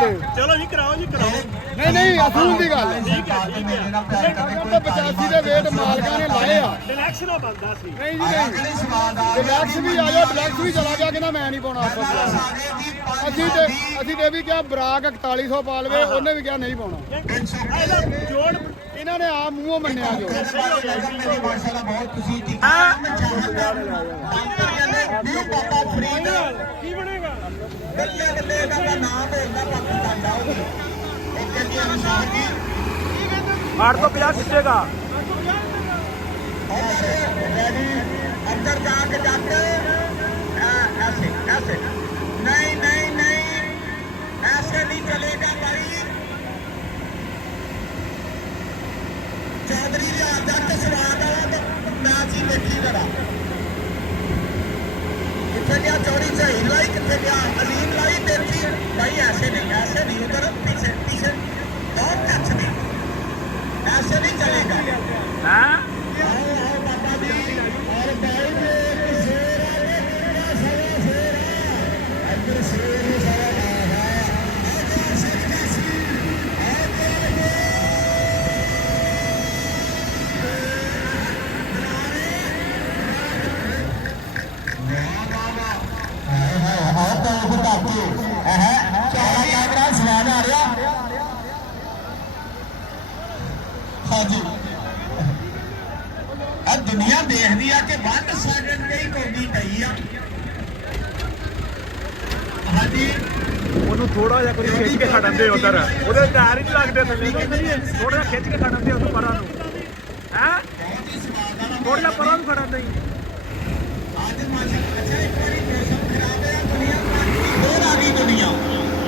ਚਲੋ ਜੀ ਕਰਾਓ ਜੀ ਕਰਾਓ। ਨਹੀਂ ਨਹੀਂ ਅਸੂਲ ਦੀ ਗੱਲ ਹੈ। ਠੀਕ ਹੈ ਠੀਕ ਹੈ। 85 ਦੇ ਵੇਟ ਮਾਲਕਾਂ ਨੇ ਲਾਏ ਆ। ਡਿਲੈਕਸ ਨਾ ਬੰਦਾ ਸੀ। ਨਹੀਂ ਜੀ ਨਹੀਂ ਡਿਲੈਕਸ ਵੀ ਆ ਜਾ ਡਿਲੈਕਸ ਵੀ ਚਲਾ ਗਿਆ ਕਹਿੰਦਾ ਮੈਂ ਨਹੀਂ ਪਾਉਣਾ ਆਪਾਂ ਅਸੀਂ ਤੇ ਵੀ ਕਿਹਾ ਬਰਾਕ 4100 ਪਾ ਲਵੇ ਉਹਨੇ ਵੀ ਕਿਹਾ ਨਹੀਂ ਪਾਉਣਾ। ਇਹਦਾ ਜੋੜ ਇਹਨਾਂ ਨੇ ਆ ਮੂੰਹੋਂ ਮੰਨਿਆ ਜੋ ਕੀ ਬਣੇਗਾ? आठ सौ 50 खींचेगा। अंदर जाके जाके ऐसे ऐसे नहीं नहीं नहीं ऐसे नहीं चलेगा भाई। चौधरी जी आप जाके स्वाद आया तो मैच ही देखी जरा कितने क्या चौड़ी सही लाई कितने क्या अजीम लाई देखी भाई। ऐसे नहीं उधर पीछे पीछे बहुत टच नहीं ऐसे नहीं चलेगा। हाँ बाबा जी और भाई दुनिया देखती है कि 1 सेकंड नहीं कौड़ी पई आ। हाँ जी ਉਹਨੂੰ ਥੋੜਾ ਜਿਹਾ ਕੋਈ ਖਿੱਚ ਕੇ ਖੜਨ ਦੇ ਉਧਰ ਉਹਦੇ ਟਾਇਰ ਹੀ ਨਹੀਂ ਲੱਗਦੇ ਥੱਲੇ ਥੋੜਾ ਜਿਹਾ ਖਿੱਚ ਕੇ ਖੜਨ ਦੇ ਉਹਨੂੰ ਪਰਾਂ ਨੂੰ ਹੈ ਥੋੜਾ ਜਿਹਾ ਪਰਾਂ ਨੂੰ ਖੜਨ ਦੇ आज माशा अच्छा एक बारी मौसम खराब है दुनिया फिर आ गई दुनिया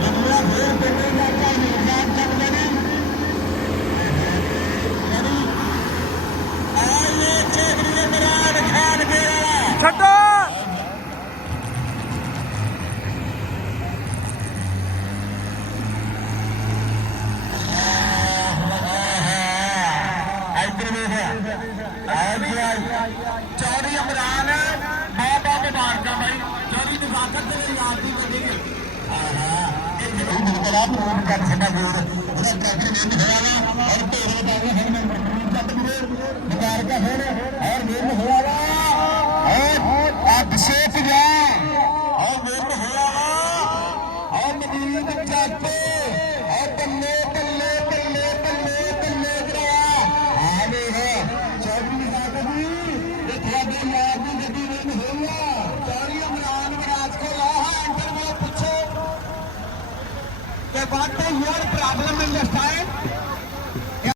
दुनिया फिर पेट्रोल का हिसाब चल रहा है। आइए चेक इमरान खान के ਛੱਡੋ चौधरी इमरान बहुत बहुत मुबारक भाई। चौधरी नजाकत के याद की बनी कर सका जोर और मुबारक और विन हुआ अभिषेक और विन हुआ और नदीम चाचे और बल्ले बल्ले बल्ले बल्ले बल्ले गिरा चौधरी नजाकत याद की गड्डी विन हुआ। चौधरी इमरान विराज को ला इंटरव्यू पूछो कि बात हुआ प्रॉब्लम